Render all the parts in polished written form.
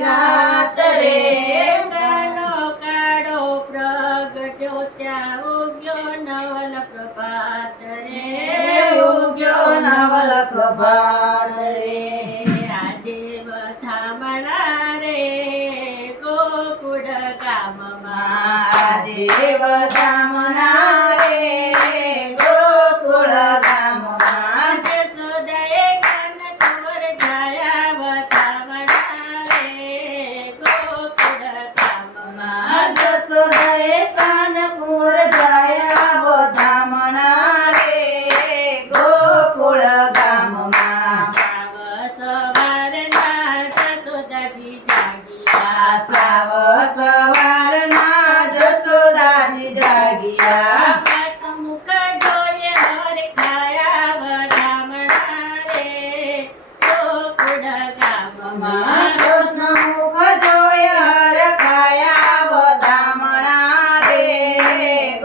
નાથ રે કાનો કાળો પ્રગટ્યો ત્યાં ઉગ્યો નવલ પ્રભાત રે ઉગ્યો નવલ પ્રભાત રે આજે વધામણા રે ગોકુળ ગામમાં આજે વધામણા રે ગોકુળ ગામમાં જશોદાએ કાન કુંવર જાયા વધામણા રે ગોકુળ ગામમાં જશોદાએ કાન કુંવર જાયા વધામણા રે ગોકુળ ગામમાં સાવ સવારના જશોદાજી જાગ્યા મુખ જોઈએ હર ખાયા વધામણા રે ગોકુળ ગામમાં કૃષ્ણ મુખ જોય હર ખાયા વધામણા રે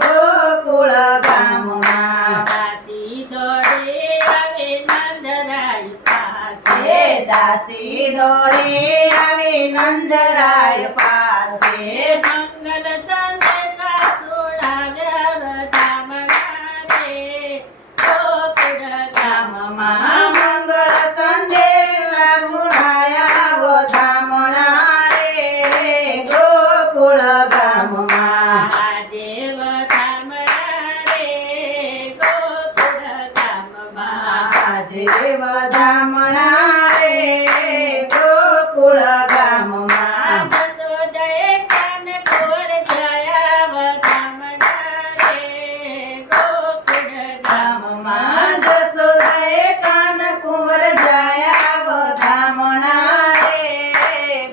ગોકુળ ગામમાં દાસી દોડે આવે નંદરાય પાસે દાસી દોડે આવી નંદરાય પાસે મંગલ સંદેશા સુણાવ્યા વધામણા રે ગોકુળ ગામમાં મંગળ સંદેશા સુણાયા વધામણા રે ગોકુળ ગામમાં આજે વધામણા રે ગોકુળ ગામમાં આજે વધામણા રે ગોકુળ ગામમાં જશોદાએ કાન કુંવર જાયા વધામણા રે ગોકુળ ગામમાં જશોદાએ કાન કુંવર જાયા વધામણા રે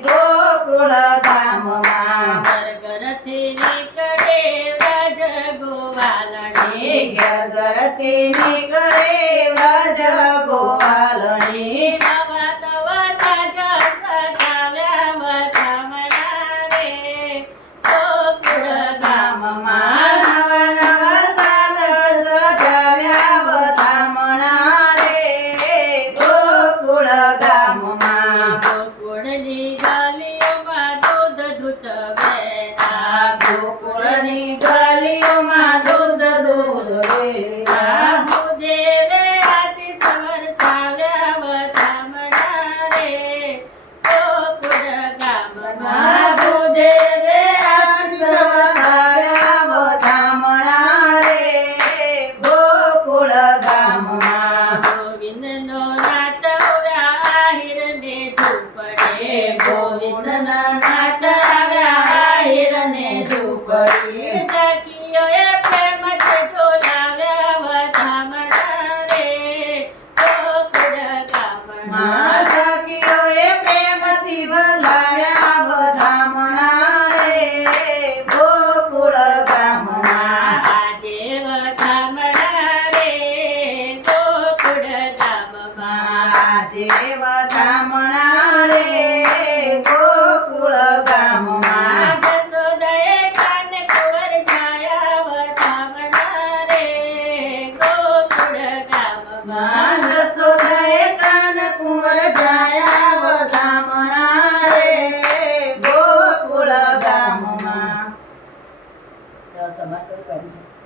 ગોકુળ ગામમાં ઘરથી નીકળે વ્રજ ગોવાલણી ઘરથી નીકળે વ્રજ ગોવાલણી નવા નવા સાજ સજાવ્યા વધામણા રે ગોકુળ ગામમાં નવા નવા સાદ સજાવ્યા વધામણા રે ગોકુળ ગામમાં ગોકુળની ગલીઓમાં દૂધ ધૂત વહેતા ગોકુળની ગલીઓમાં દૂધ દૂધ વહેતા દેવે આશીષ વરસાવ્યા વધામણા રે ગોકુળ ગામમાં દેવે આશીષ વરસાવ્યા વધામણા રે ગોકુળ ગામમાં ગોવિંદનો નાથ ઉરા આહિરને ઝૂંપડે ગોવિંદના નાથ આવ્યા આહિરને ઝૂંપડી સખીઓએ પ્રેમથી ઝુલાવ્યા વધામણા રે ગોકુળ ગામમાં સખીઓએ પ્રેમથી બોલાવ્યા વધામણા રે ગોકુળ ગામમાં આજે વધામણા રે ગોકુળ ગામમાં આજે વધામણા રે ગોકુળ ગામમાં જશોદાએ કાન કુંવર જાયા વધામણા રે ગોકુળ ગામમાં જશોદાએ કાન કુંવર જાયા વધામણા રે ગોકુળ ગામમાં તમારે કાઢી છે